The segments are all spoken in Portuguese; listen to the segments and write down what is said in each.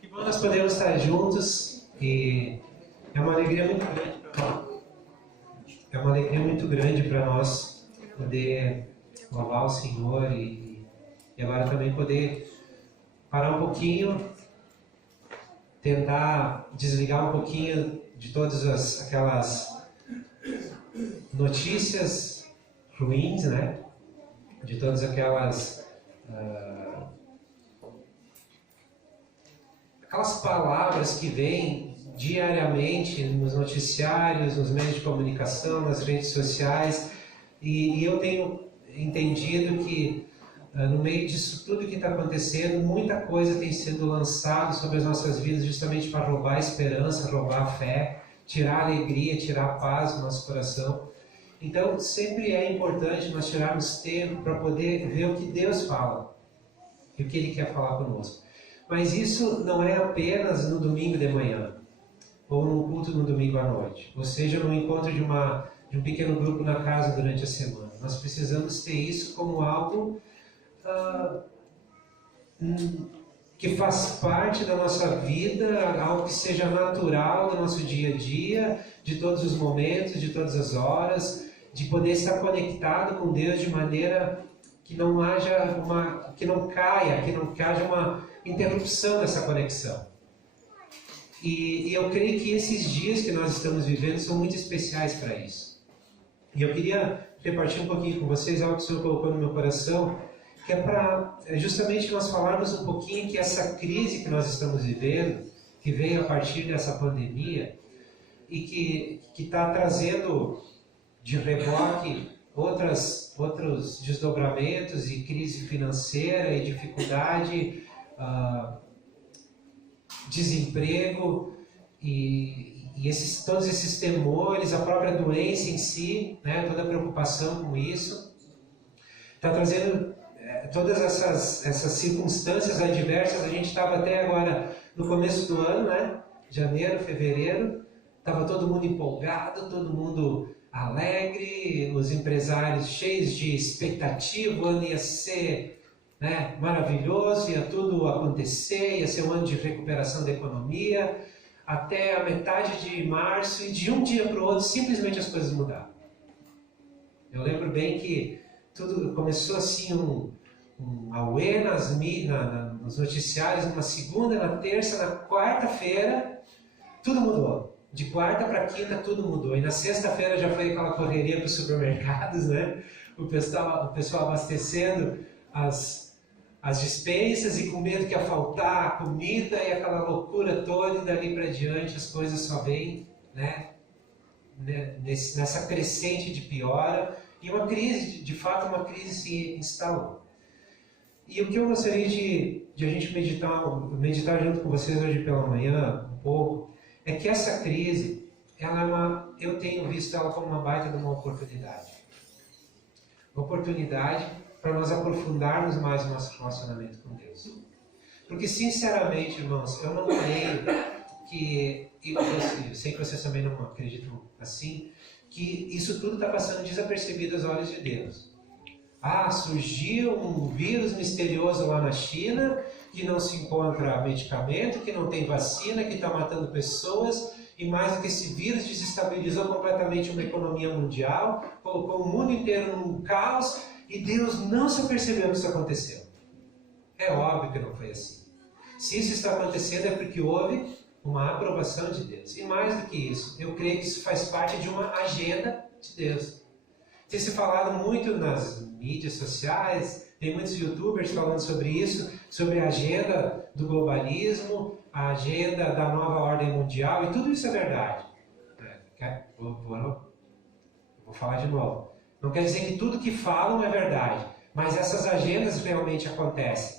Que bom nós podemos estar juntos e é uma alegria muito grande para nós poder louvar o Senhor e agora também poder parar um pouquinho, tentar desligar um pouquinho de todas aquelas notícias ruins, né? De todas aquelas palavras que vêm diariamente nos noticiários, nos meios de comunicação, nas redes sociais, e eu tenho entendido que no meio disso tudo que está acontecendo, muita coisa tem sido lançada sobre as nossas vidas justamente para roubar a esperança, roubar a fé, tirar a alegria, tirar a paz do nosso coração. Então, sempre é importante nós tirarmos tempo para poder ver o que Deus fala e o que Ele quer falar conosco. Mas isso não é apenas no domingo de manhã, ou num culto no domingo à noite, ou seja, no encontro de um pequeno grupo na casa durante a semana. Nós precisamos ter isso como algo que faz parte da nossa vida, algo que seja natural do nosso dia a dia, de todos os momentos, de todas as horas, de poder estar conectado com Deus de maneira que não haja que não haja uma interrupção dessa conexão. E eu creio que esses dias que nós estamos vivendo são muito especiais para isso. E eu queria repartir um pouquinho com vocês algo que o Senhor colocou no meu coração, que é para justamente nós falarmos um pouquinho que essa crise que nós estamos vivendo, que veio a partir dessa pandemia, e que está trazendo de reboque outros desdobramentos e crise financeira e dificuldade, desemprego e todos esses temores, a própria doença em si, né, toda a preocupação com isso, está trazendo todas essas circunstâncias adversas. A gente estava até agora no começo do ano, né, janeiro, fevereiro, estava todo mundo empolgado, todo mundo alegre, os empresários cheios de expectativa, o ano ia ser, né, maravilhoso, ia tudo acontecer, ia ser um ano de recuperação da economia, até a metade de março, e de um dia para o outro simplesmente as coisas mudaram. Eu lembro bem que tudo começou assim, um auê nos noticiários, numa segunda, na terça, na quarta-feira, tudo mudou. De quarta para quinta tudo mudou. E na sexta-feira já foi aquela correria para os supermercados, né? O pessoal abastecendo as despensas e com medo que ia faltar comida e aquela loucura toda, e dali para diante as coisas só vêm, né? Nessa crescente de piora, e uma crise, de fato uma crise se instalou. E o que eu gostaria de a gente meditar junto com vocês hoje pela manhã, um pouco, é que essa crise, eu tenho visto ela como uma baita de uma oportunidade. Uma oportunidade para nós aprofundarmos mais o nosso relacionamento com Deus. Porque, sinceramente, irmãos, eu não creio que, eu sei que vocês também não acreditam assim, que isso tudo está passando desapercebido aos olhos de Deus. Surgiu um vírus misterioso lá na China, que não se encontra medicamento, que não tem vacina, que está matando pessoas, e mais do que esse vírus desestabilizou completamente uma economia mundial, colocou o mundo inteiro num caos, e Deus não se apercebeu que isso aconteceu. É óbvio que não foi assim. Se isso está acontecendo é porque houve uma aprovação de Deus. E mais do que isso, eu creio que isso faz parte de uma agenda de Deus. Tem se falado muito nas mídias sociais, tem muitos youtubers falando sobre isso, sobre a agenda do globalismo, a agenda da nova ordem mundial, e tudo isso é verdade. Vou falar de novo. Não quer dizer que tudo que falam é verdade, mas essas agendas realmente acontecem,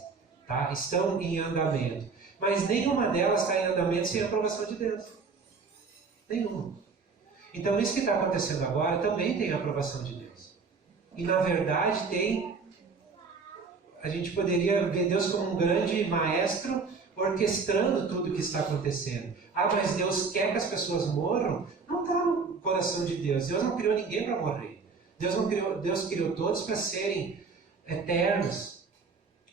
tá? Estão em andamento. Mas nenhuma delas está em andamento sem a aprovação de Deus. Nenhuma. Então isso que está acontecendo agora também tem a aprovação de Deus. E na verdade a gente poderia ver Deus como um grande maestro orquestrando tudo o que está acontecendo. Mas Deus quer que as pessoas morram? Não está no coração de Deus. Deus não criou ninguém para morrer. Deus criou todos para serem eternos.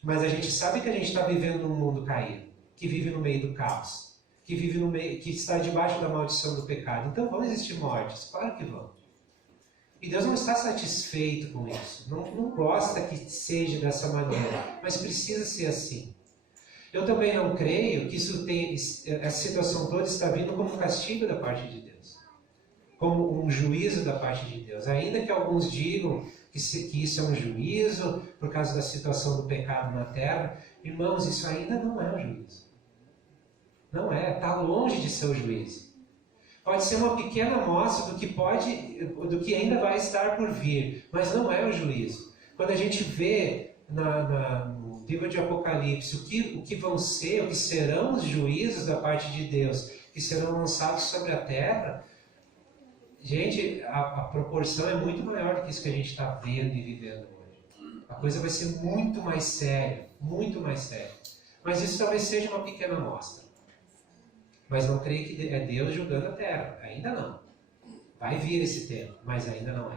Mas a gente sabe que a gente está vivendo num mundo caído, que vive no meio do caos, que vive no meio, que está debaixo da maldição do pecado. Então vão existir mortes, claro que vão. E Deus não está satisfeito com isso, não gosta que seja dessa maneira, mas precisa ser assim. Eu também não creio que essa situação toda está vindo como um castigo da parte de Deus, como um juízo da parte de Deus. Ainda que alguns digam que isso é um juízo por causa da situação do pecado na terra, irmãos, isso ainda não é um juízo. Não é, está longe de ser o juízo. Pode ser uma pequena amostra do que ainda vai estar por vir, mas não é o juízo. Quando a gente vê no livro de Apocalipse o que vão ser, o que serão os juízos da parte de Deus, que serão lançados sobre a terra, gente, a proporção é muito maior do que isso que a gente está vendo e vivendo hoje. A coisa vai ser muito mais séria, muito mais séria. Mas isso talvez seja uma pequena amostra. Mas não creio que é Deus julgando a terra. Ainda não. Vai vir esse tempo, mas ainda não é.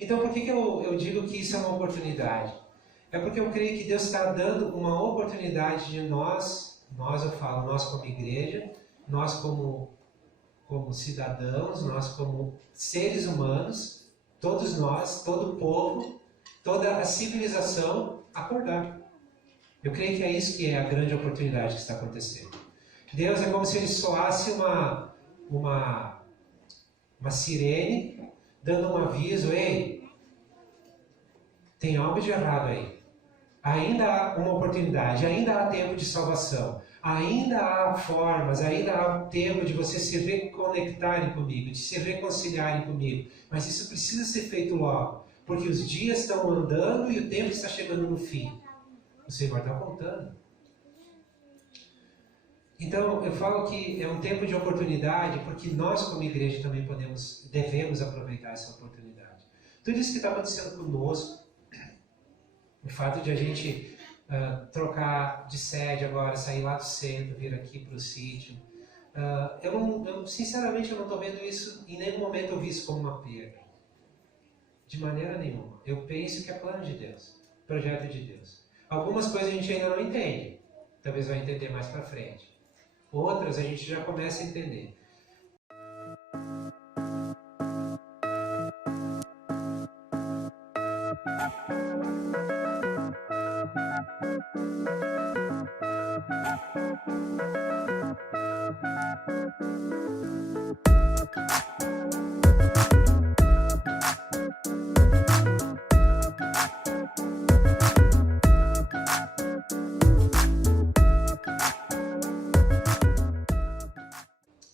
Então, por que eu digo que isso é uma oportunidade? É porque eu creio que Deus está dando uma oportunidade de nós como igreja, nós como cidadãos, nós como seres humanos, todos nós, todo o povo, toda a civilização, acordar. Eu creio que é isso que é a grande oportunidade que está acontecendo. Deus é como se ele soasse uma sirene, dando um aviso: ei, tem algo de errado aí. Ainda há uma oportunidade, ainda há tempo de salvação, ainda há formas, ainda há tempo de vocês se reconectarem comigo, de se reconciliarem comigo. Mas isso precisa ser feito logo, porque os dias estão andando e o tempo está chegando no fim. O Senhor está contando. Então, eu falo que é um tempo de oportunidade, porque nós, como igreja, também devemos aproveitar essa oportunidade. Tudo isso que está acontecendo conosco, o fato de a gente trocar de sede agora, sair lá do centro, vir aqui para o sítio, sinceramente, eu não estou vendo isso, em nenhum momento eu vi isso como uma perda. De maneira nenhuma. Eu penso que é plano de Deus, projeto de Deus. Algumas coisas a gente ainda não entende, talvez vai entender mais para frente. Outras a gente já começa a entender.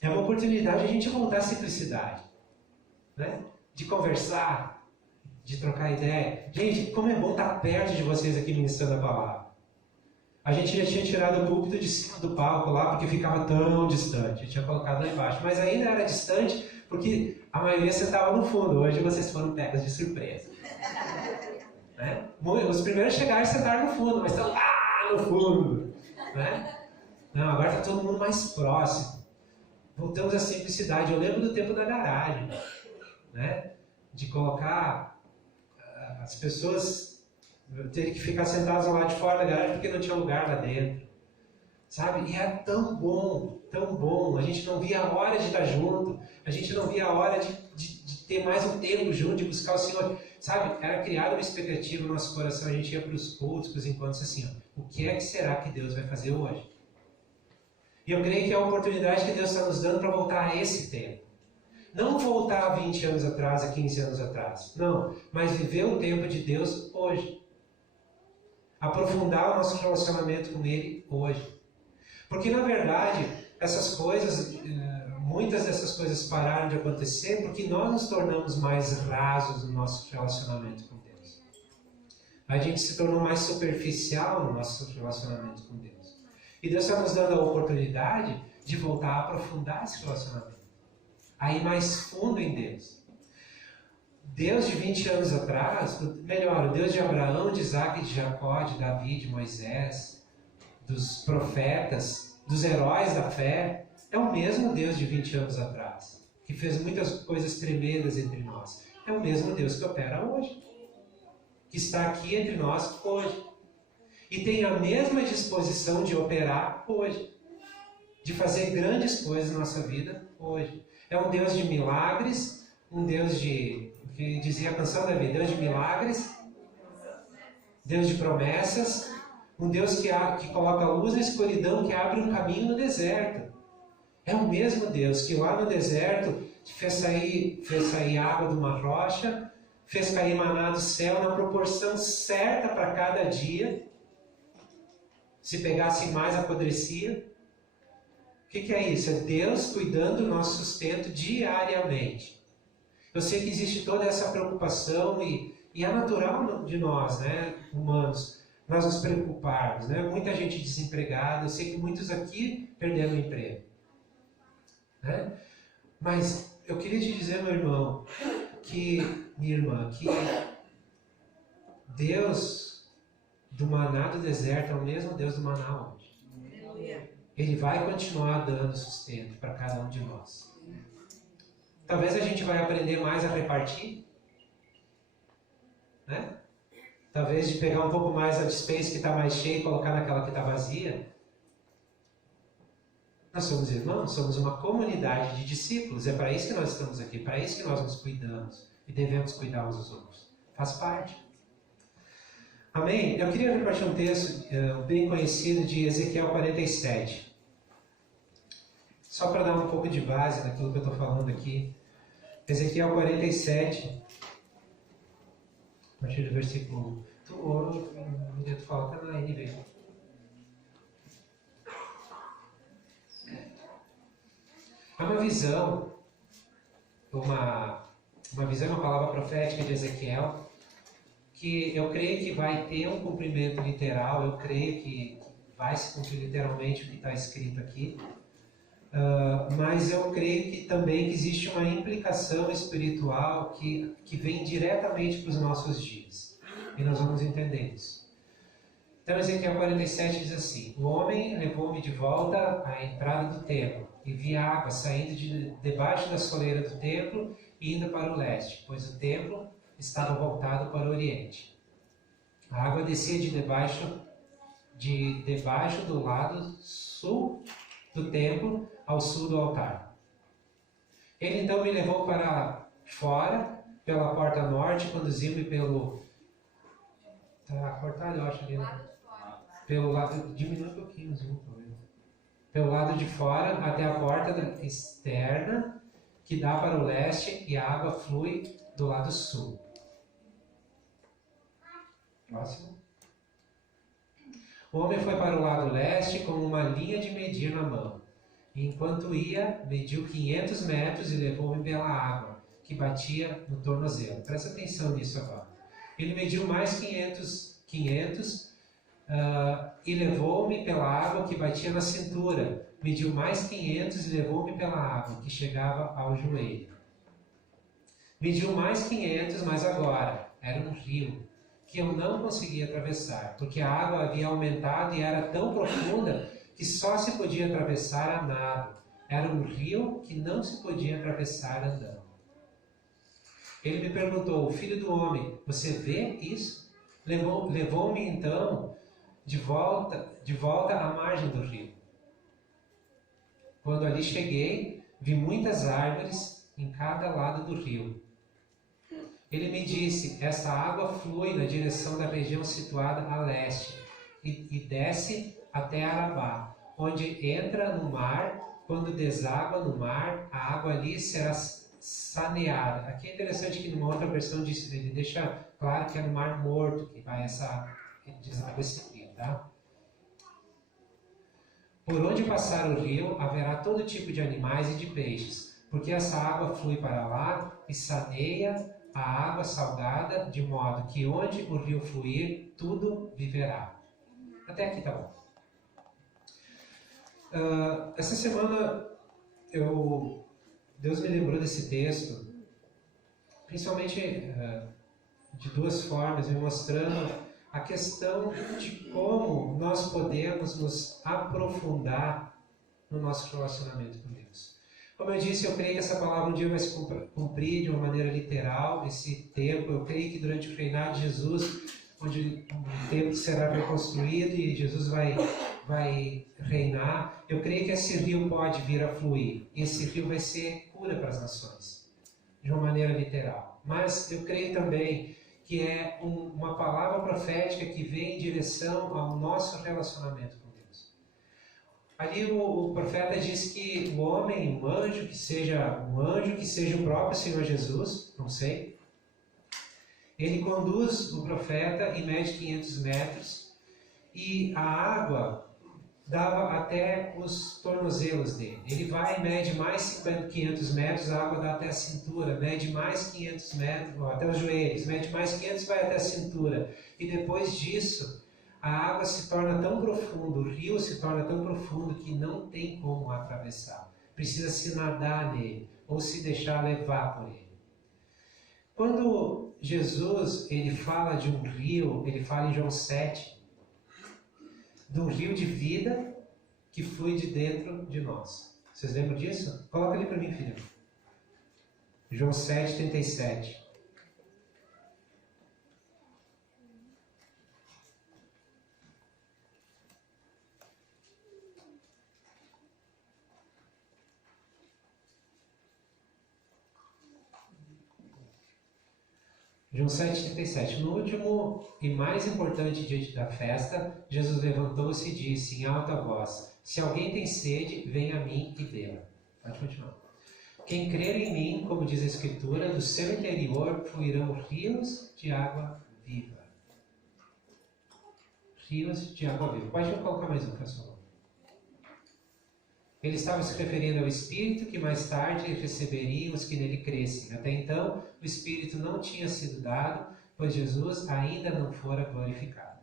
É uma oportunidade de a gente voltar à simplicidade, né? De conversar, de trocar ideia. Gente, como é bom estar perto de vocês aqui ministrando a palavra. A gente já tinha tirado o púlpito de cima do palco lá, porque ficava tão distante. Eu tinha colocado lá embaixo, mas ainda era distante, porque a maioria sentava no fundo. Hoje vocês foram pegos de surpresa. Né? Os primeiros chegaram e sentaram no fundo, mas estão lá no fundo. Né? Não, agora está todo mundo mais próximo. Voltamos à simplicidade. Eu lembro do tempo da garagem, né? De colocar as pessoas terem que ficar sentadas lá de fora da garagem porque não tinha lugar lá dentro, sabe? E é tão bom, tão bom. A gente não via a hora de estar junto, a gente não via a hora de ter mais um tempo junto, de buscar o Senhor, sabe? Era criada uma expectativa no nosso coração. A gente ia para os cultos, para os encontros assim, ó, o que é que será que Deus vai fazer hoje? E eu creio que é a oportunidade que Deus está nos dando para voltar a esse tempo. Não voltar a 20 anos atrás, a 15 anos atrás. Não, mas viver o tempo de Deus hoje. Aprofundar o nosso relacionamento com Ele hoje. Porque, na verdade, essas coisas, muitas dessas coisas pararam de acontecer porque nós nos tornamos mais rasos no nosso relacionamento com Deus. A gente se tornou mais superficial no nosso relacionamento com Deus. E Deus está nos dando a oportunidade de voltar a aprofundar esse relacionamento. A ir mais fundo em Deus. Deus de 20 anos atrás, melhor, o Deus de Abraão, de Isaac, de Jacó, de Davi, de Moisés, dos profetas, dos heróis da fé, é o mesmo Deus de 20 anos atrás, que fez muitas coisas tremendas entre nós. É o mesmo Deus que opera hoje. que está aqui entre nós hoje. E tem a mesma disposição de operar hoje, de fazer grandes coisas na nossa vida hoje. É um Deus de milagres, um Deus de, o que dizia a canção da vida, Deus de milagres, Deus de promessas, um Deus que coloca luz na escuridão, que abre um caminho no deserto. É o mesmo Deus que lá no deserto fez sair água de uma rocha, fez cair maná do céu na proporção certa para cada dia. Se pegasse mais, apodrecia. O que é isso? É Deus cuidando do nosso sustento diariamente. Eu sei que existe toda essa preocupação e é natural de nós, né, humanos, nós nos preocuparmos, né? Muita gente desempregada, eu sei que muitos aqui perderam o emprego, né? Mas eu queria te dizer, meu irmão, minha irmã, que Deus do maná do deserto é o mesmo Deus do maná hoje. Ele vai continuar dando sustento para cada um de nós. Talvez a gente vai aprender mais a repartir, né? Talvez de pegar um pouco mais a despensa que está mais cheia e colocar naquela que está vazia. Nós somos irmãos, somos uma comunidade de discípulos. É para isso que nós estamos aqui, para isso que nós nos cuidamos e devemos cuidar uns dos outros. Faz parte. Amém? Eu queria repartir um texto bem conhecido de Ezequiel 47. Só para dar um pouco de base naquilo que eu estou falando aqui. Ezequiel 47, a partir do versículo 1. Tu fala, está na NV. É uma visão, uma visão, uma palavra profética de Ezequiel, que eu creio que vai ter um cumprimento literal, eu creio que vai se cumprir literalmente o que está escrito aqui, mas eu creio que também existe uma implicação espiritual que vem diretamente para os nossos dias, e nós vamos entender isso. Então Ezequiel 47 diz assim: o homem levou-me de volta à entrada do templo, e vi água saindo debaixo da soleira do templo e indo para o leste, pois o templo estava voltado para o oriente. A água descia de debaixo do lado sul do templo ao sul do altar. Ele então me levou para fora, pela porta norte, conduziu-me pelo... Está cortado, eu acho, ali. Pelo lado... Diminui um pouquinho o zoom, talvez. Pelo lado de fora, até a porta externa, que dá para o leste, e a água flui do lado sul. Próximo. O homem foi para o lado leste com uma linha de medir na mão. E enquanto ia, mediu 500 metros e levou-me pela água, que batia no tornozelo. Presta atenção nisso agora. Ele mediu mais 500 e levou-me pela água que batia na cintura. Mediu mais 500 e levou-me pela água que chegava ao joelho. Mediu mais 500, mas agora era um rio que eu não conseguia atravessar, porque a água havia aumentado e era tão profunda que só se podia atravessar a nado. Era um rio que não se podia atravessar andando. Ele me perguntou: filho do homem, você vê isso? Levou-me então de volta à margem do rio. Quando ali cheguei, vi muitas árvores em cada lado do rio. Ele me disse: esta água flui na direção da região situada a leste e desce até Arabá, onde entra no mar. Quando deságua no mar, a água ali será saneada. Aqui é interessante que numa outra versão ele deixa claro que é no Mar Morto que vai deságua esse rio, tá? Por onde passar o rio, haverá todo tipo de animais e de peixes, porque essa água flui para lá e saneia a água salgada, de modo que onde o rio fluir, tudo viverá. Até aqui tá bom. Essa semana Deus me lembrou desse texto, principalmente de duas formas, me mostrando a questão de como nós podemos nos aprofundar no nosso relacionamento com Deus. Como eu disse, eu creio que essa palavra um dia vai se cumprir de uma maneira literal, esse tempo. Eu creio que durante o reinado de Jesus, onde o templo será reconstruído e Jesus vai reinar, eu creio que esse rio pode vir a fluir. E esse rio vai ser cura para as nações, de uma maneira literal. Mas eu creio também que é uma palavra profética que vem em direção ao nosso relacionamento com Deus. Ali o profeta diz que o homem, um anjo que seja o próprio Senhor Jesus, não sei, ele conduz o profeta e mede 500 metros e a água dava até os tornozelos dele. Ele vai e mede mais 500 metros, a água dá até a cintura, mede mais 500 metros, até os joelhos, mede mais 500 vai até a cintura. E depois disso, a água se torna tão profunda, o rio se torna tão profundo que não tem como atravessar. Precisa se nadar nele, ou se deixar levar por ele. Quando Jesus ele fala de um rio, ele fala em João 7, de um rio de vida que flui de dentro de nós. Vocês lembram disso? Coloca ali para mim, filho. João 7, 37. João 7,37. No último e mais importante dia da festa, Jesus levantou-se e disse em alta voz: se alguém tem sede, venha a mim e beba. Pode continuar. Quem crer em mim, como diz a Escritura, do seu interior fluirão rios de água viva. Rios de água viva. Pode colocar mais um, por favor. Ele estava se referindo ao Espírito que mais tarde receberiam os que nele crescem. Até então, o Espírito não tinha sido dado, pois Jesus ainda não fora glorificado.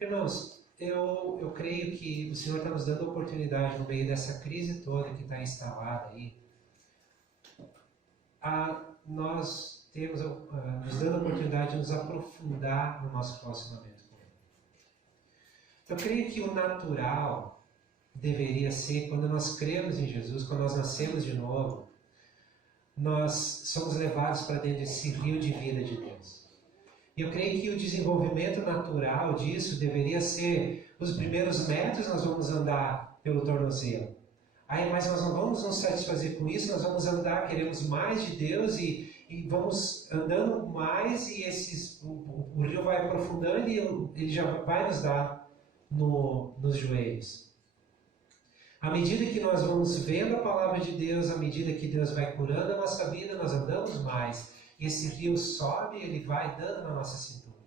Irmãos, eu creio que o Senhor está nos dando a oportunidade, no meio dessa crise toda que está instalada aí, nós temos nos dando a oportunidade de nos aprofundar no nosso relacionamento com Ele. Eu creio que o natural deveria ser, quando nós cremos em Jesus, quando nós nascemos de novo, nós somos levados para dentro desse rio de vida de Deus. E eu creio que o desenvolvimento natural disso deveria ser, os primeiros metros nós vamos andar pelo tornozelo. Aí, mas nós não vamos nos satisfazer com isso, nós vamos andar, queremos mais de Deus e vamos andando mais e o rio vai aprofundando e ele já vai nos dar nos joelhos. À medida que nós vamos vendo a palavra de Deus, à medida que Deus vai curando a nossa vida, nós andamos mais. E esse rio sobe, ele vai dando na nossa cintura.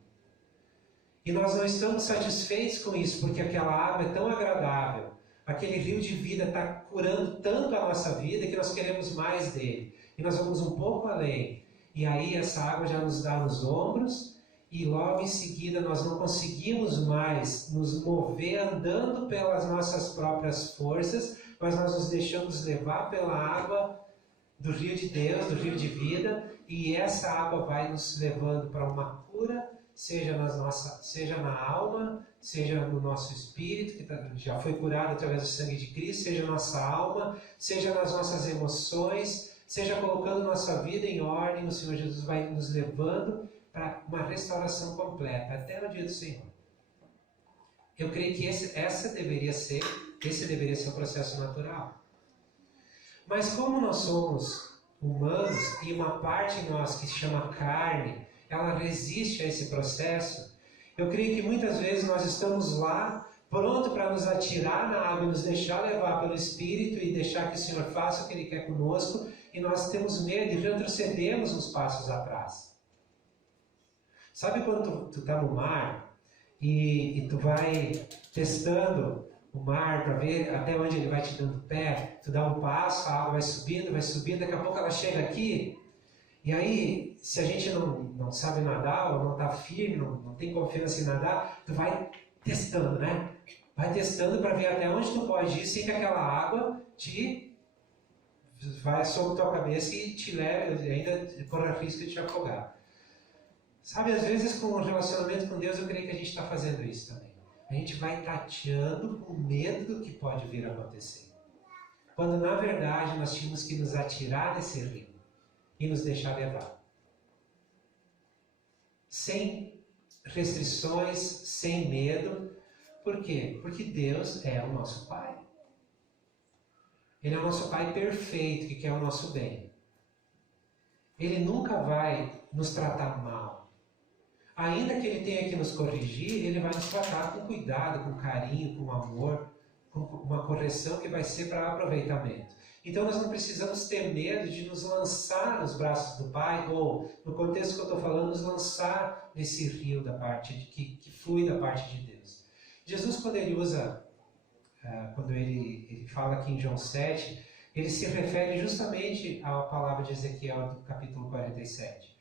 E nós não estamos satisfeitos com isso, porque aquela água é tão agradável. Aquele rio de vida está curando tanto a nossa vida que nós queremos mais dele. E nós vamos um pouco além. E aí essa água já nos dá nos ombros, e logo em seguida nós não conseguimos mais nos mover andando pelas nossas próprias forças, mas nós nos deixamos levar pela água do rio de Deus, do rio de vida, e essa água vai nos levando para uma cura, seja na alma, seja no nosso espírito, que já foi curado através do sangue de Cristo, seja na nossa alma, seja nas nossas emoções, seja colocando nossa vida em ordem, o Senhor Jesus vai nos levando para uma restauração completa, até no dia do Senhor. Eu creio que esse deveria ser o processo natural. Mas como nós somos humanos e uma parte em nós que se chama carne, ela resiste a esse processo, eu creio que muitas vezes nós estamos lá, pronto para nos atirar na água e nos deixar levar pelo Espírito e deixar que o Senhor faça o que Ele quer conosco, e nós temos medo e retrocedemos uns passos atrás. Sabe quando tu está no mar e tu vai testando o mar para ver até onde ele vai te dando pé, tu dá um passo, a água vai subindo, daqui a pouco ela chega aqui, e aí, se a gente não sabe nadar, ou não está firme, não tem confiança em nadar, tu vai testando, né? Vai testando para ver até onde tu pode ir sem que aquela água vai sobre tua cabeça e te leve, e ainda corra risco de te afogar. Sabe, às vezes com o relacionamento com Deus, eu creio que a gente está fazendo isso também. A gente vai tateando com medo do que pode vir a acontecer. quando na verdade nós tínhamos que nos atirar desse rio e nos deixar levar. Sem restrições, sem medo. Por quê? Porque Deus é o nosso Pai. Ele é o nosso Pai perfeito, que quer o nosso bem. Ele nunca vai nos tratar mal. Ainda que Ele tenha que nos corrigir, Ele vai nos tratar com cuidado, com carinho, com amor, com uma correção que vai ser para aproveitamento. Então nós não precisamos ter medo de nos lançar nos braços do Pai, ou, no contexto que eu estou falando, nos lançar nesse rio da parte que flui da parte de Deus. Jesus, quando ele usa, quando ele fala aqui em João 7, ele se refere justamente à palavra de Ezequiel do capítulo 47.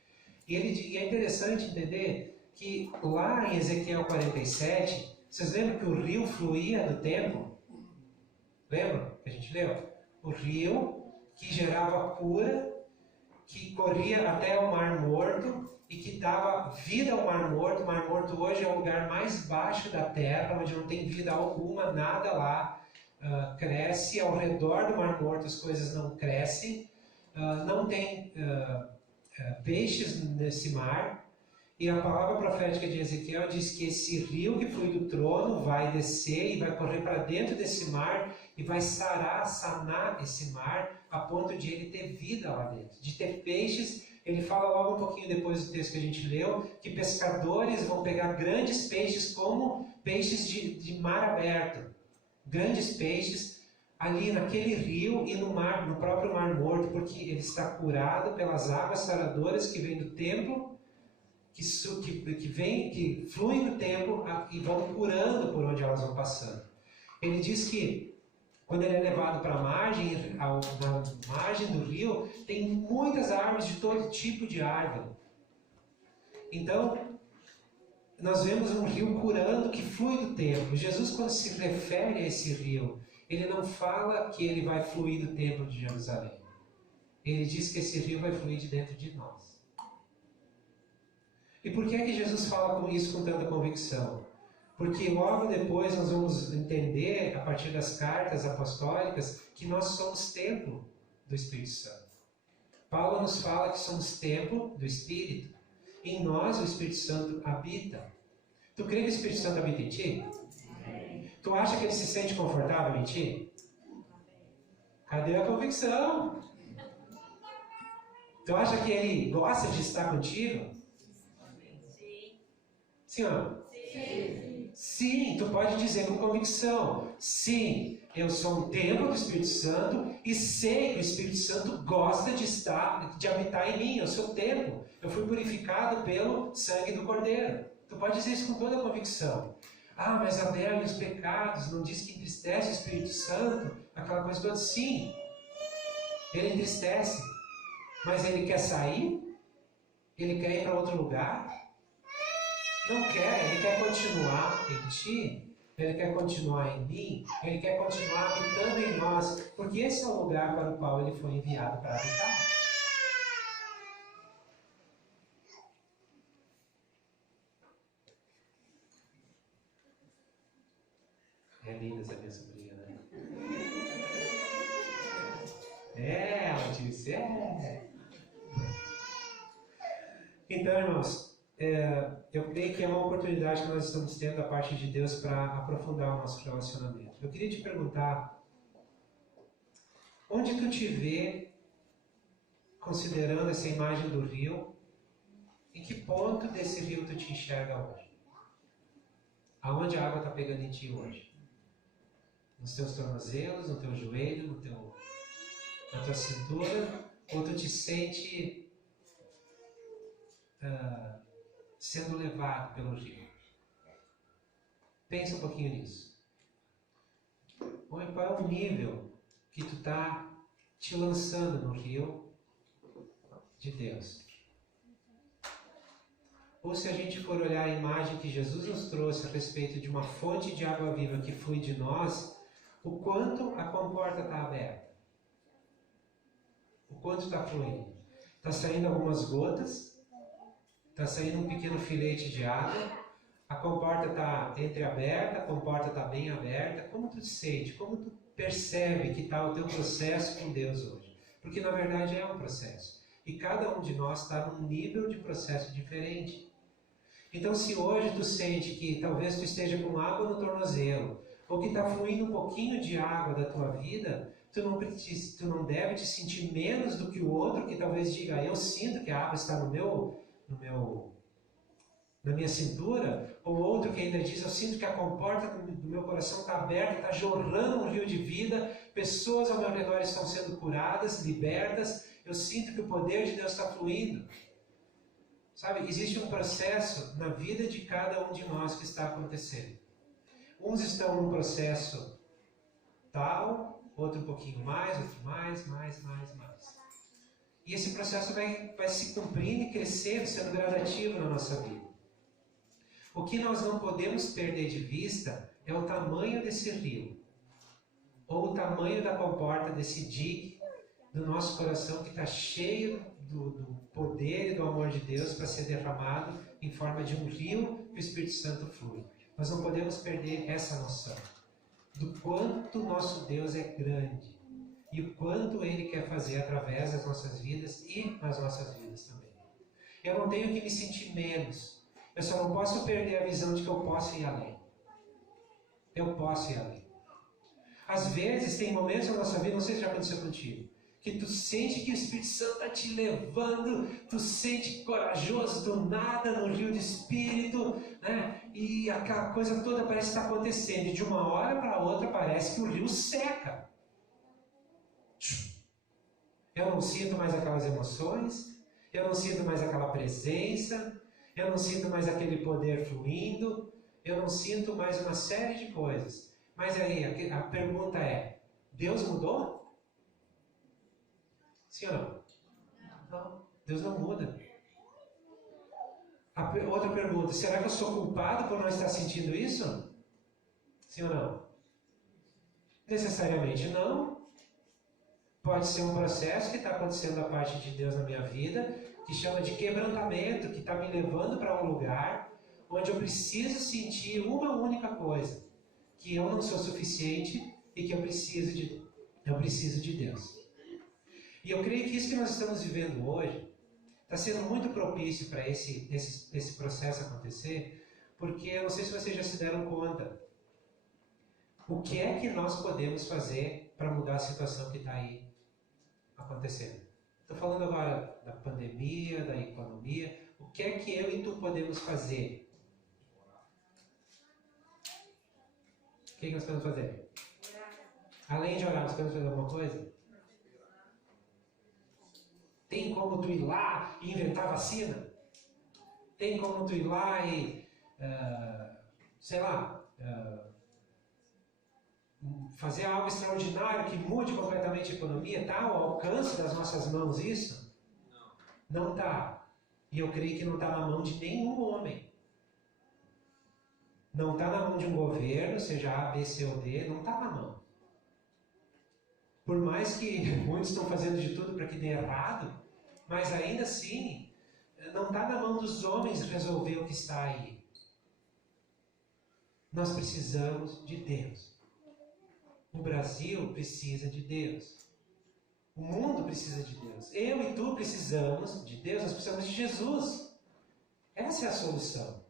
E é interessante entender que lá em Ezequiel 47, vocês lembram que o rio fluía do templo? Lembram que a gente leu? O rio que gerava cura, que corria até o Mar Morto e que dava vida ao Mar Morto. O Mar Morto hoje é o lugar mais baixo da terra, onde não tem vida alguma, nada lá cresce. Ao redor do Mar Morto as coisas não crescem, não tem peixes nesse mar. E a palavra profética de Ezequiel diz que esse rio que flui do trono vai descer e vai correr para dentro desse mar e vai sanar esse mar a ponto de ele ter vida lá dentro, de ter peixes. Ele fala logo um pouquinho depois do texto que a gente leu, que pescadores vão pegar grandes peixes como peixes de mar aberto. Grandes peixes ali naquele rio e no mar, no próprio Mar Morto, porque ele está curado pelas águas saradoras que vêm do templo, que fluem do templo e vão curando por onde elas vão passando. Ele diz que quando ele é levado para a margem, na margem do rio, tem muitas árvores de todo tipo de árvore. Então, nós vemos um rio curando que flui do templo. Jesus, quando se refere a esse rio, ele não fala que ele vai fluir do templo de Jerusalém. Ele diz que esse rio vai fluir de dentro de nós. E por que é que Jesus fala com isso com tanta convicção? Porque logo depois nós vamos entender, a partir das cartas apostólicas, que nós somos templo do Espírito Santo. Paulo nos fala que somos templo do Espírito. Em nós o Espírito Santo habita. Tu crê que o Espírito Santo habita em ti? Tu acha que ele se sente confortável em ti? Cadê a convicção? Tu acha que ele gosta de estar contigo? Sim ou não? Sim. Sim, tu pode dizer com convicção. Sim, eu sou um templo do Espírito Santo e sei que o Espírito Santo gosta de habitar em mim. Eu sou o templo. Eu fui purificado pelo sangue do Cordeiro. Tu pode dizer isso com toda a convicção. Ah, mas Abel e os pecados não diz que entristece o Espírito Santo? Aquela coisa toda. Sim, ele entristece. Mas ele quer sair? Ele quer ir para outro lugar? Não quer, ele quer continuar em ti, ele quer continuar em mim, ele quer continuar habitando em nós, porque esse é o lugar para o qual ele foi enviado para habitar. É linda essa minha sobrinha, né? Ela disse, Então, irmãos, eu creio que é uma oportunidade que nós estamos tendo da parte de Deus para aprofundar o nosso relacionamento. Eu queria te perguntar, onde tu te vê considerando essa imagem do rio? Em que ponto desse rio tu te enxerga hoje? Aonde a água está pegando em ti hoje? Nos teus tornozelos, no teu joelho, na tua cintura? Ou tu te sente sendo levado pelo rio? Pensa um pouquinho nisso. Qual é o nível que tu está te lançando no rio de Deus? Ou se a gente for olhar a imagem que Jesus nos trouxe a respeito de uma fonte de água viva que flui de nós, o quanto a comporta está aberta? O quanto está fluindo? Está saindo algumas gotas? Está saindo um pequeno filete de água? A comporta está entreaberta, a comporta está bem aberta. Como tu te sente? Como tu percebe que está o teu processo com Deus hoje? Porque na verdade é um processo. E cada um de nós está num nível de processo diferente. Então se hoje tu sente que talvez tu esteja com água no tornozelo, ou que está fluindo um pouquinho de água da tua vida, tu não deve te sentir menos do que o outro que talvez diga, eu sinto que a água está na minha cintura, ou outro que ainda diz, eu sinto que a comporta do meu coração está aberta, está jorrando um rio de vida, pessoas ao meu redor estão sendo curadas, libertas, eu sinto que o poder de Deus está fluindo. Sabe, existe um processo na vida de cada um de nós que está acontecendo. Uns estão num processo tal, outro um pouquinho mais, outro mais. E esse processo vai se cumprindo e crescendo, sendo gradativo na nossa vida. O que nós não podemos perder de vista é o tamanho desse rio, ou o tamanho da comporta desse dique do nosso coração que está cheio do poder e do amor de Deus para ser derramado em forma de um rio que o Espírito Santo flui. Nós não podemos perder essa noção do quanto nosso Deus é grande e o quanto Ele quer fazer através das nossas vidas e nas nossas vidas também. Eu não tenho que me sentir menos. Eu só não posso perder a visão de que eu posso ir além. Eu posso ir além. Às vezes, tem momentos na nossa vida, não sei se já aconteceu contigo, que tu sente que o Espírito Santo está te levando, tu sente corajoso do nada no rio do Espírito, né? E aquela coisa toda parece estar acontecendo, e de uma hora para outra parece que o rio seca. Eu não sinto mais aquelas emoções, eu não sinto mais aquela presença, eu não sinto mais aquele poder fluindo, eu não sinto mais uma série de coisas. Mas aí a pergunta é, Deus mudou? Sim ou não? Não, Deus não muda. Outra pergunta, será que eu sou culpado por não estar sentindo isso? Sim ou não? Necessariamente não. Pode ser um processo que está acontecendo da parte de Deus na minha vida, que chama de quebrantamento, que está me levando para um lugar onde eu preciso sentir uma única coisa, que eu não sou suficiente e que eu preciso de Deus. E eu creio que isso que nós estamos vivendo hoje está sendo muito propício para esse processo acontecer, porque eu não sei se vocês já se deram conta. O que é que nós podemos fazer para mudar a situação que está aí acontecendo? Estou falando agora da pandemia, da economia. O que é que eu e tu podemos fazer? O que nós podemos fazer? Além de orar, nós podemos fazer alguma coisa? Tem como tu ir lá e inventar vacina? Tem como tu ir lá e, fazer algo extraordinário que mude completamente a economia? Está ao alcance das nossas mãos isso? Não está. E eu creio que não está na mão de nenhum homem. Não está na mão de um governo, seja A, B, C ou D, não está na mão. Por mais que muitos estão fazendo de tudo para que dê errado, mas ainda assim, não está na mão dos homens resolver o que está aí. Nós precisamos de Deus. O Brasil precisa de Deus. O mundo precisa de Deus. Eu e tu precisamos de Deus, nós precisamos de Jesus. Essa é a solução.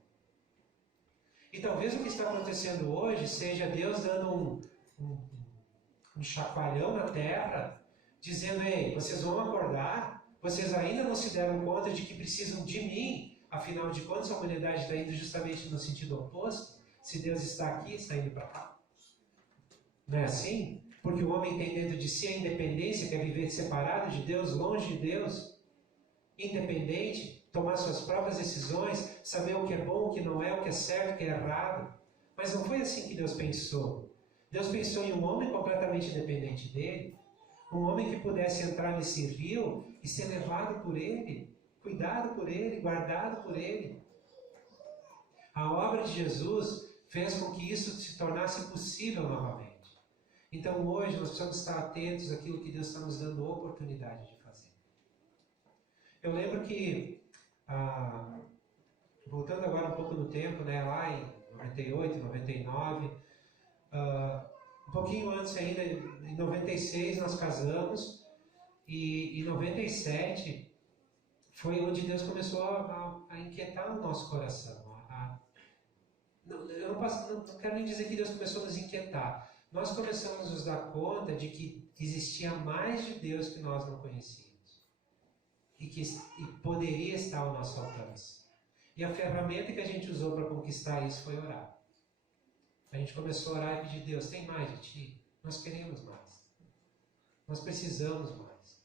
E talvez o que está acontecendo hoje seja Deus dando um chacoalhão na terra, dizendo, ei, vocês vão acordar, vocês ainda não se deram conta de que precisam de mim, afinal de contas a humanidade está indo justamente no sentido oposto. Se Deus está aqui, está indo para cá. Não é assim? Porque o homem tem dentro de si a independência, quer viver separado de Deus, longe de Deus, independente, tomar suas próprias decisões, saber o que é bom, o que não é, o que é certo, o que é errado. Mas não foi assim que Deus pensou. Deus pensou em um homem completamente independente dele, um homem que pudesse entrar nesse rio e ser levado por ele, cuidado por ele, guardado por ele. A obra de Jesus fez com que isso se tornasse possível novamente. Então hoje nós precisamos estar atentos àquilo que Deus está nos dando a oportunidade de fazer. Eu lembro que voltando agora um pouco no tempo, né, lá em 98, 99, um pouquinho antes ainda, em 96 nós casamos, e em 97 foi onde Deus começou a inquietar o nosso coração. Eu não quero nem dizer que Deus começou a nos inquietar. Nós começamos a nos dar conta de que existia mais de Deus que nós não conhecíamos. E poderia estar ao nosso alcance. E a ferramenta que a gente usou para conquistar isso foi orar. A gente começou a orar e pedir: Deus, tem mais de Ti? Nós queremos mais. Nós precisamos mais.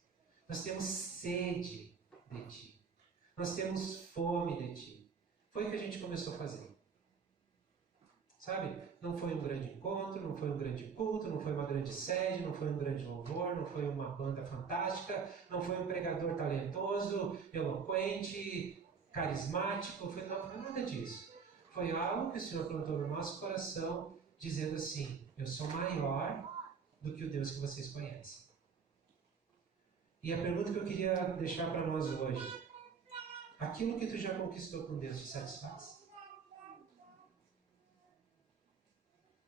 Nós temos sede de Ti. Nós temos fome de Ti. Foi o que a gente começou a fazer. Sabe? Não foi um grande encontro, não foi um grande culto, não foi uma grande sede, não foi um grande louvor, não foi uma banda fantástica, não foi um pregador talentoso, eloquente, carismático, não foi nada disso. Foi algo que o Senhor plantou no nosso coração, dizendo assim: eu sou maior do que o Deus que vocês conhecem. E a pergunta que eu queria deixar para nós hoje: aquilo que tu já conquistou com Deus te satisfaz?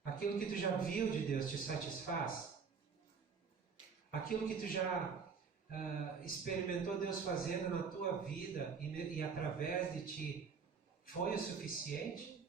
Aquilo que tu já viu de Deus te satisfaz? Aquilo que tu já experimentou Deus fazendo na tua vida e através de ti foi o suficiente?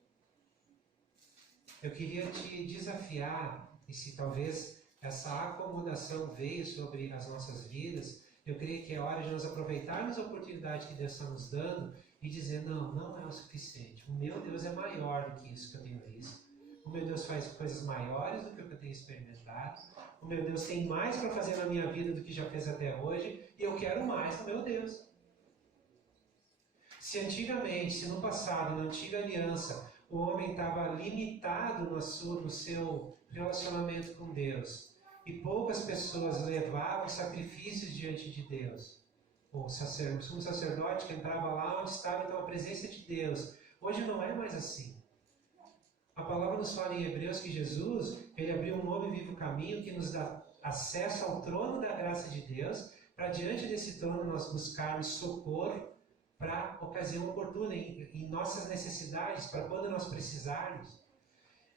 Eu queria te desafiar, e se talvez essa acomodação veio sobre as nossas vidas, eu creio que é hora de nós aproveitarmos a oportunidade que Deus está nos dando e dizer: não é o suficiente. O meu Deus é maior do que isso que eu tenho visto. O meu Deus faz coisas maiores do que o que eu tenho experimentado. O meu Deus tem mais para fazer na minha vida do que já fez até hoje. E eu quero mais do meu Deus. Se antigamente, se no passado, na antiga aliança, o homem estava limitado no seu relacionamento com Deus, e poucas pessoas levavam sacrifícios diante de Deus, o sumo sacerdote que entrava lá onde estava então a presença de Deus, hoje não é mais assim. A palavra nos fala em Hebreus que Jesus, ele abriu um novo e vivo caminho que nos dá acesso ao trono da graça de Deus, para diante desse trono nós buscarmos socorro para a ocasião oportuna, em nossas necessidades, para quando nós precisarmos.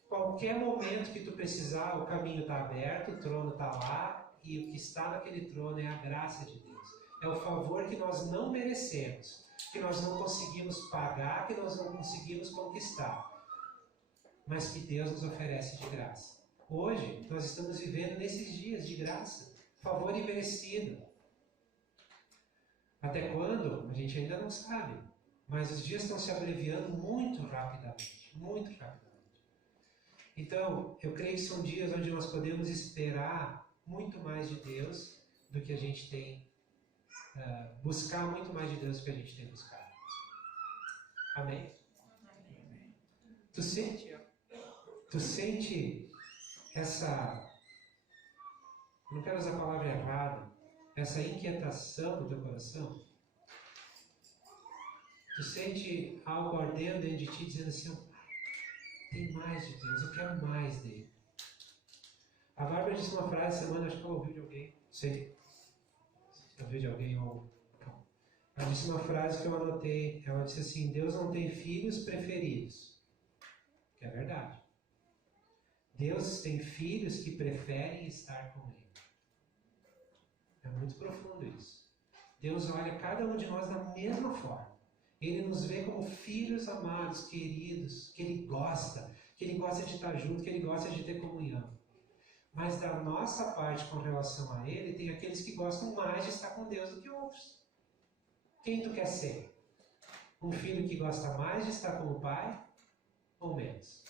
Qualquer momento que tu precisar, o caminho está aberto, o trono está lá, e o que está naquele trono é a graça de Deus. É o favor que nós não merecemos, que nós não conseguimos pagar, que nós não conseguimos conquistar, mas que Deus nos oferece de graça. Hoje, nós estamos vivendo nesses dias de graça, favor imerecido. Até quando? A gente ainda não sabe. Mas os dias estão se abreviando muito rapidamente. Muito rapidamente. Então, eu creio que são dias onde nós podemos esperar muito mais de Deus do que a gente tem, buscar muito mais de Deus do que a gente tem buscado. Amém? Amém. Tu sente essa, não quero usar a palavra errada, essa inquietação do teu coração? Tu sente algo ardendo dentro de ti, dizendo assim: tem mais de Deus, eu quero mais dele. A Bárbara disse uma frase semana, acho que ela ouviu de alguém, não sei se ouviu de alguém ou não. Ela disse uma frase que eu anotei, ela disse assim: Deus não tem filhos preferidos. Que é verdade. Deus tem filhos que preferem estar com Ele. É muito profundo isso. Deus olha cada um de nós da mesma forma. Ele nos vê como filhos amados, queridos, que Ele gosta de estar junto, que Ele gosta de ter comunhão. Mas da nossa parte com relação a Ele, tem aqueles que gostam mais de estar com Deus do que outros. Quem tu quer ser? Um filho que gosta mais de estar com o pai ou menos?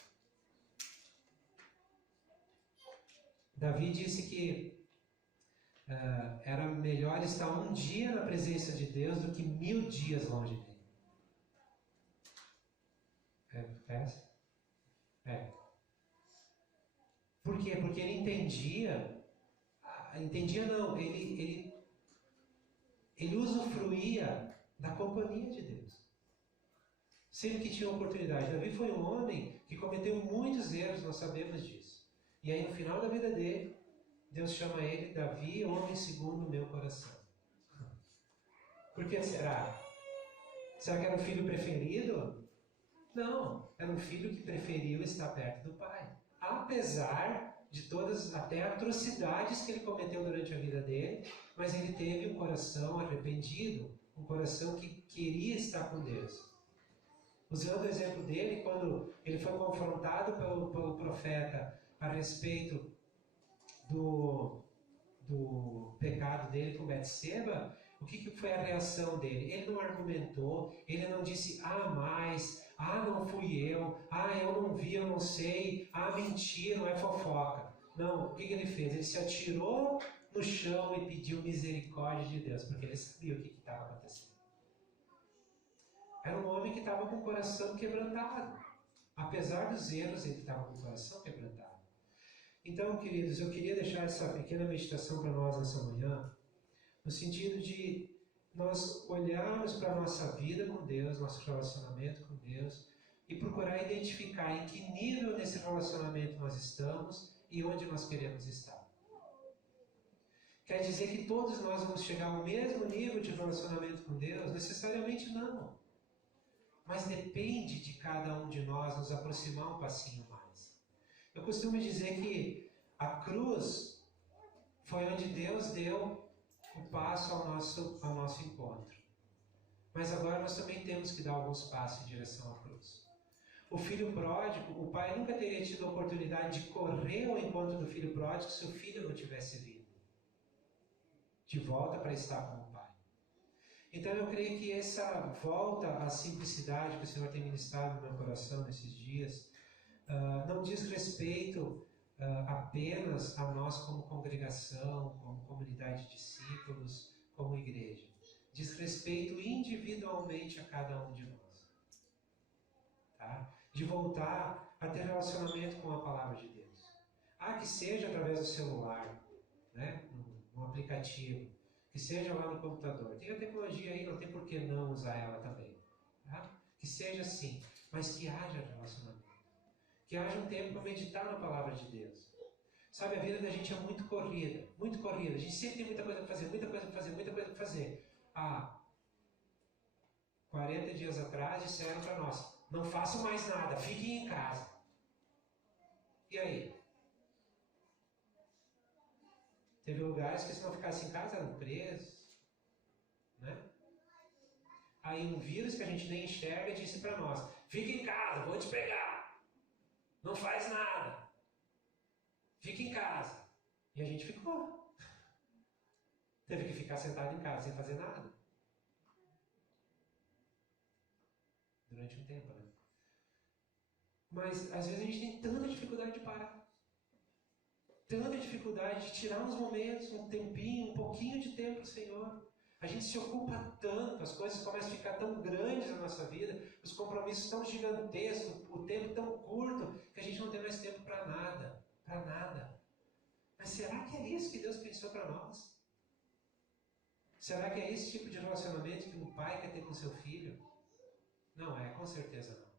Davi disse que era melhor estar um dia na presença de Deus do que 1000 dias longe dele. Por quê? Porque ele entendia não, ele usufruía da companhia de Deus. Sempre que tinha oportunidade. Davi foi um homem que cometeu muitos erros, nós sabemos disso. E aí no final da vida dele, Deus chama ele: Davi, homem segundo o meu coração. Por que será? Será que era o filho preferido? Não, era um filho que preferiu estar perto do pai. Apesar de todas, até atrocidades que ele cometeu durante a vida dele, mas ele teve um coração arrependido, um coração que queria estar com Deus. Usando o exemplo dele, quando ele foi confrontado pelo profeta a respeito do pecado dele com Betseba, o que foi a reação dele? Ele não argumentou, ele não disse, mas, não fui eu, eu não vi, eu não sei, mentira, não é fofoca. Não, o que ele fez? Ele se atirou no chão e pediu misericórdia de Deus, porque ele sabia o que estava acontecendo. Era um homem que estava com o coração quebrantado. Apesar dos erros, ele estava com o coração quebrantado. Então, queridos, eu queria deixar essa pequena meditação para nós nessa manhã, no sentido de nós olharmos para a nossa vida com Deus, nosso relacionamento com Deus, e procurar identificar em que nível desse relacionamento nós estamos e onde nós queremos estar. Quer dizer que todos nós vamos chegar ao mesmo nível de relacionamento com Deus? Necessariamente não. Mas depende de cada um de nós nos aproximar um passinho mais. Eu costumo dizer que a cruz foi onde Deus deu o passo ao nosso encontro. Mas agora nós também temos que dar alguns passos em direção à cruz. O filho pródigo, o pai nunca teria tido a oportunidade de correr ao encontro do filho pródigo se o filho não tivesse vindo de volta para estar com o pai. Então eu creio que essa volta à simplicidade que o Senhor tem ministrado no meu coração nesses dias, não diz respeito apenas a nós como congregação, como comunidade de discípulos, como igreja. Diz respeito individualmente a cada um de nós. Tá? De voltar a ter relacionamento com a palavra de Deus. Que seja através do celular, né? no aplicativo, que seja lá no computador. Tem a tecnologia aí, não tem por que não usar ela também. Tá? Que seja assim, mas que haja relacionamento. Que haja um tempo para meditar na palavra de Deus. Sabe, a vida da gente é muito corrida, muito corrida. A gente sempre tem muita coisa para fazer, muita coisa para fazer, muita coisa para fazer. 40 dias atrás disseram para nós, não façam mais nada, fiquem em casa. E aí? Teve lugares que se não ficasse em casa eram presos. Né? Aí um vírus que a gente nem enxerga disse para nós, fica em casa, vou te pegar. Não faz nada. Fica em casa. E a gente ficou. Teve que ficar sentado em casa sem fazer nada. Durante um tempo, né? Mas às vezes a gente tem tanta dificuldade de parar. Tanta dificuldade de tirar uns momentos, um tempinho, um pouquinho de tempo para o Senhor. A gente se ocupa tanto, as coisas começam a ficar tão grandes na nossa vida, os compromissos tão gigantescos, o tempo tão curto, que a gente não tem mais tempo para nada. Para nada. Mas será que é isso que Deus pensou para nós? Será que é esse tipo de relacionamento que um pai quer ter com seu filho? Não é, com certeza não.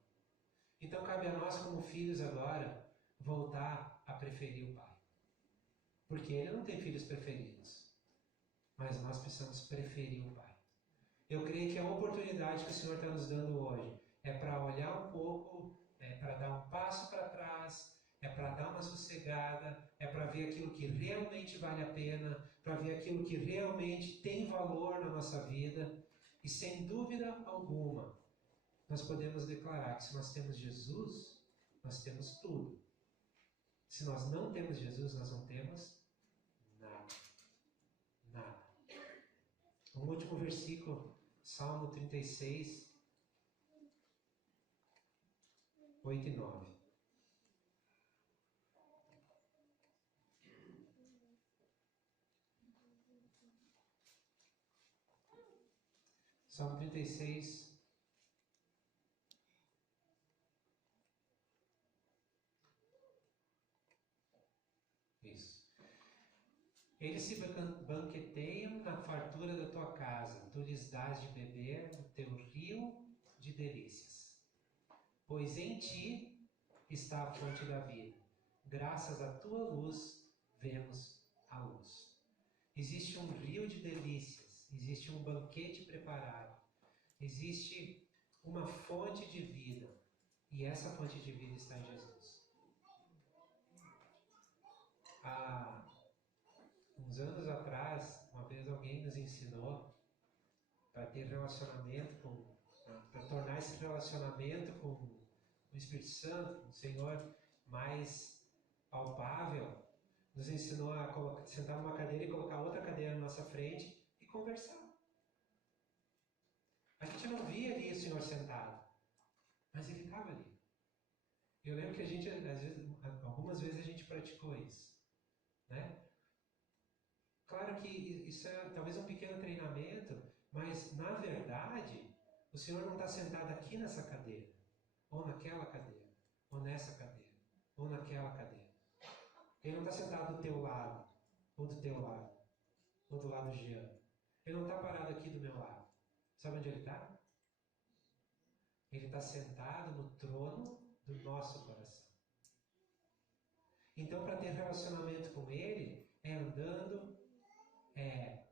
Então cabe a nós como filhos agora voltar a preferir o pai. Porque ele não tem filhos preferidos. Mas nós precisamos preferir o pai. Eu creio que a oportunidade que o Senhor está nos dando hoje é para olhar um pouco, é para dar um passo para trás, é para dar uma sossegada, é para ver aquilo que realmente vale a pena, para ver aquilo que realmente tem valor na nossa vida. E sem dúvida alguma, nós podemos declarar que se nós temos Jesus, nós temos tudo. Se nós não temos Jesus, nós não temos nada. Nada. Um último versículo, Salmo 36, 8 e 9. Salmo 36, isso. Eles se banqueteiam na fartura da tua casa, tu lhes dás de beber no teu rio de delícias. Pois em ti está a fonte da vida. Graças à tua luz, vemos a luz. Existe um rio de delícias, existe um banquete preparado, existe uma fonte de vida E essa fonte de vida está em Jesus. Há uns anos atrás, uma vez alguém nos ensinou para ter relacionamento para tornar esse relacionamento com o Espírito Santo, com o Senhor, mais palpável, nos ensinou a sentar numa cadeira e colocar outra cadeira na nossa frente e conversar. A gente não via ali o Senhor sentado, mas Ele estava ali. Eu lembro que a gente, algumas vezes a gente praticou isso, né? Claro que isso é talvez um pequeno treinamento, mas na verdade o Senhor não está sentado aqui nessa cadeira, ou naquela cadeira, ou nessa cadeira, ou naquela cadeira. Ele não está sentado do teu lado, ou do teu lado, ou do lado do Jean. Ele não está parado aqui do meu lado. Sabe onde ele está? Ele está sentado no trono do nosso coração. Então, para ter relacionamento com Ele, é andando, é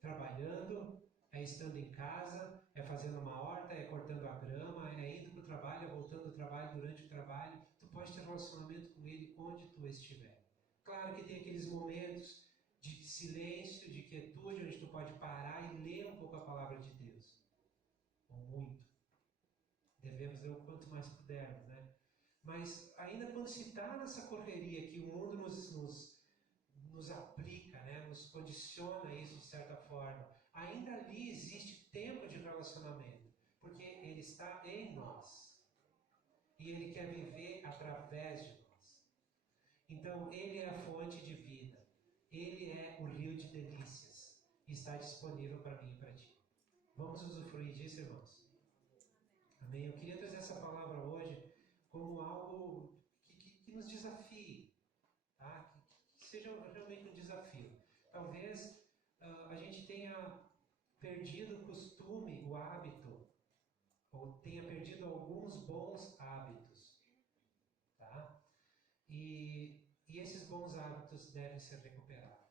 trabalhando, é estando em casa, é fazendo uma horta, é cortando a grama, é indo para o trabalho, é voltando do trabalho, durante o trabalho. Tu pode ter relacionamento com Ele onde tu estiver. Claro que tem aqueles momentos de silêncio, de quietude, onde tu pode parar e ler um pouco a palavra de Deus. Ou muito. Devemos ler o quanto mais pudermos, né? Mas ainda quando se está nessa correria que o mundo nos aplica, né? Nos condiciona isso de certa forma, ainda ali existe tempo de relacionamento, porque Ele está em nós e Ele quer viver através de nós. Então Ele é a fonte de vida, Ele é o rio de delícias e está disponível para mim e para ti. Vamos usufruir disso, irmãos? Amém? Eu queria trazer essa palavra hoje como algo que nos desafie, tá? Que seja realmente um desafio. Talvez a gente tenha perdido o costume, o hábito, ou tenha perdido alguns bons hábitos, tá? E esses bons hábitos devem ser recuperados.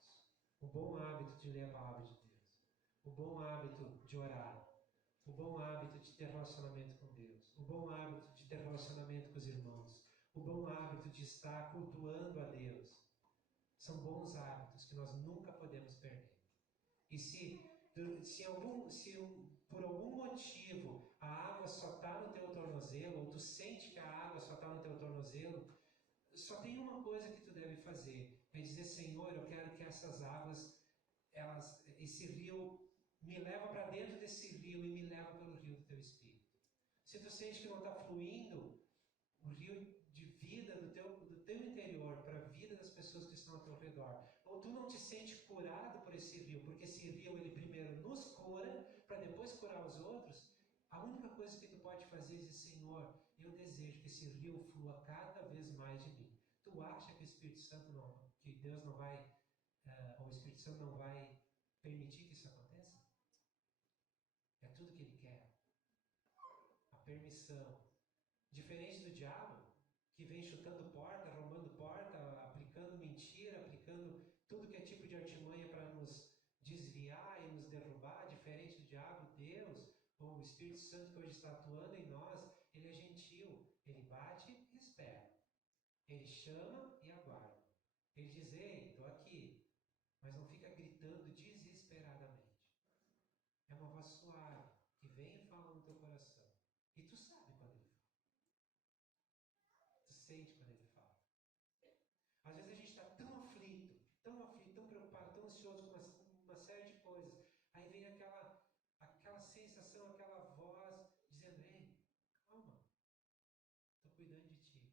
O bom hábito de ler a palavra de Deus, o bom hábito de orar, o bom hábito de ter relacionamento com Deus, o bom hábito de ter relacionamento com os irmãos, o bom hábito de estar cultuando a Deus. São bons hábitos que nós nunca podemos perder. E se por algum motivo a água só está no teu tornozelo, ou tu sente que a água só está no teu tornozelo, só tem uma coisa que tu deve fazer, é dizer: Senhor, eu quero que essas águas, esse rio, me leva para dentro desse rio e me leva pelo rio do teu Espírito. Se tu sente que não está fluindo o rio de vida do teu interior para a vida das pessoas que estão ao teu redor, ou tu não te sente curado por esse rio, porque esse rio ele primeiro nos cura para depois curar os outros, a única coisa que tu pode fazer é dizer: Senhor, eu desejo que esse rio flua cada vez mais de mim. Tu acha que o Espírito Santo não, que Deus não vai, ou o Espírito Santo não vai permitir que isso aconteça? É tudo que Ele quer. A permissão. Diferente do diabo, que vem chutando porta, arrombando porta, aplicando mentira, aplicando tudo que é tipo de artimanha para nos desviar e nos derrubar. Diferente do diabo, Deus, ou o Espírito Santo que hoje está atuando em nós, ele é gentil, ele bate e espera. Ele chama e aguarda. Ele diz: ei, estou aqui. Mas não fica gritando desesperadamente. É uma voz suave, que vem e fala no teu coração. E tu sabe quando ele fala. Tu sente quando ele fala. Às vezes a gente está tão aflito, tão preocupado, tão ansioso com uma série de coisas. Aí vem aquela sensação, aquela voz dizendo: ei, calma, estou cuidando de ti.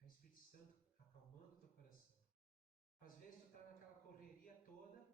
É o Espírito Santo acalmando o teu coração. Às vezes tu está naquela correria toda